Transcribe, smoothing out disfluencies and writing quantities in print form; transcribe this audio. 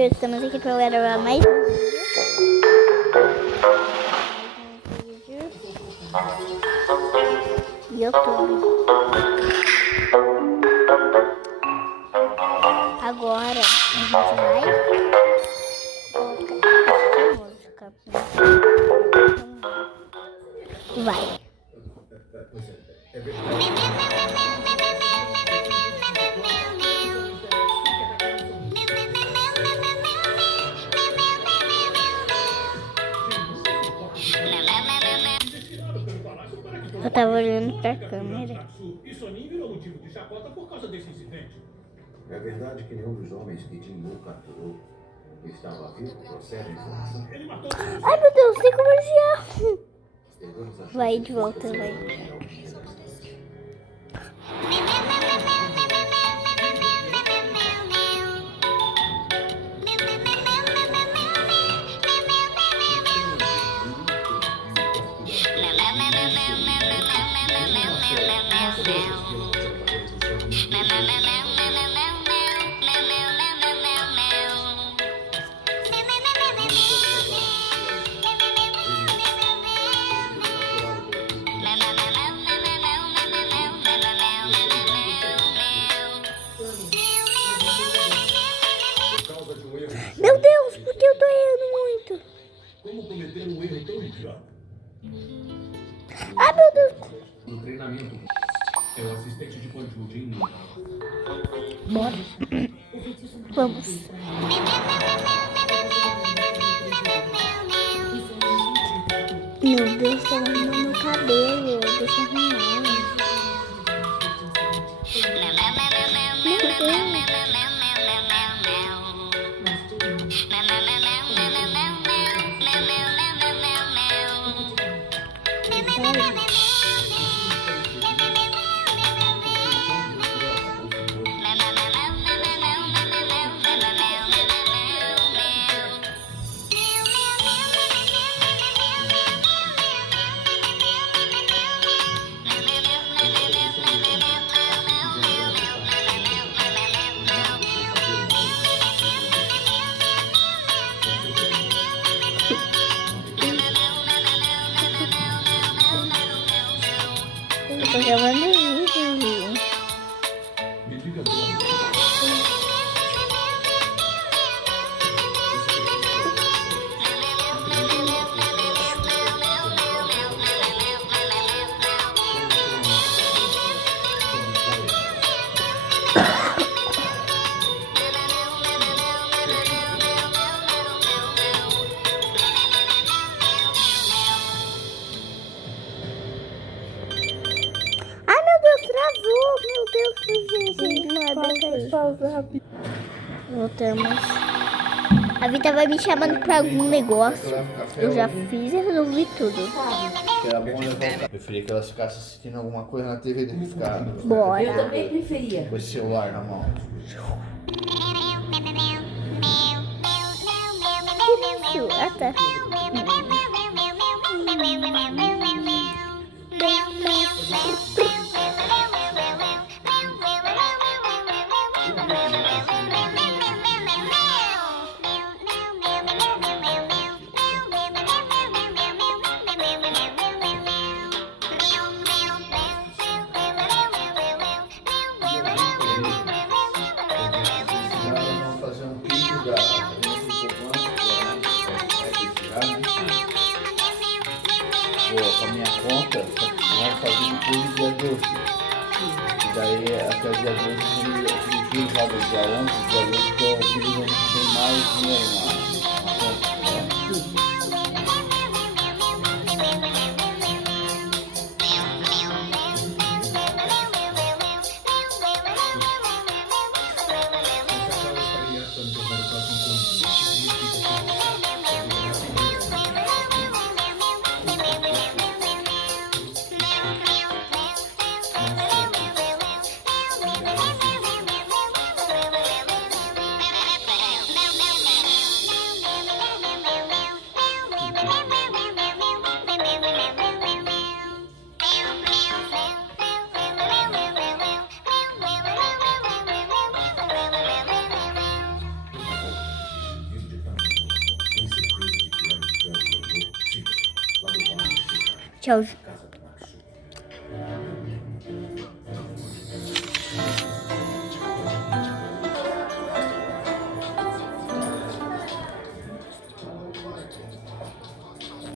Estamos aqui para gravar mais um vídeo. YouTube. Agora a gente vai colocar essa música. Vai. Eu tava olhando pra câmera. Isso nem virou motivo de chacota por causa desse incidente. É verdade que nenhum dos homens que Jim Lu capturou estava vivo? Procede a informação? Ele matou Ai meu Deus, tem comercial. Pegamos a Vai de volta, vai. Meu Deus, por que eu tô errando muito? como cometer um erro tão idiota. Ai meu Deus. No treinamento, é o assistente de bandido Jim Lu. Bora. Vamos. Meu Deus, tá arrumando meu cabelo. Deixa eu arrumar. Meu Deus. Eu tô gravando vídeo. Me diga agora. Ai meu Deus, travou. Meu Deus, gente. Nada, pausa rápido. Voltamos. A Vita vai me chamando pra algum negócio. Eu já fiz e resolvi tudo. Que era bom levar o carro. Preferia que elas ficassem assistindo alguma coisa na TV do que ficar Bora. Eu também preferia. com esse celular na mão. Que isso? Ah, tá. Nós vamos fazer um pico da com a minha conta, vamos fazer depois do dia 12. E daí até o dia 12 a gente já do dia 11, dia 12, que é o período onde tem mais dinheiro na conta, né? Tchau.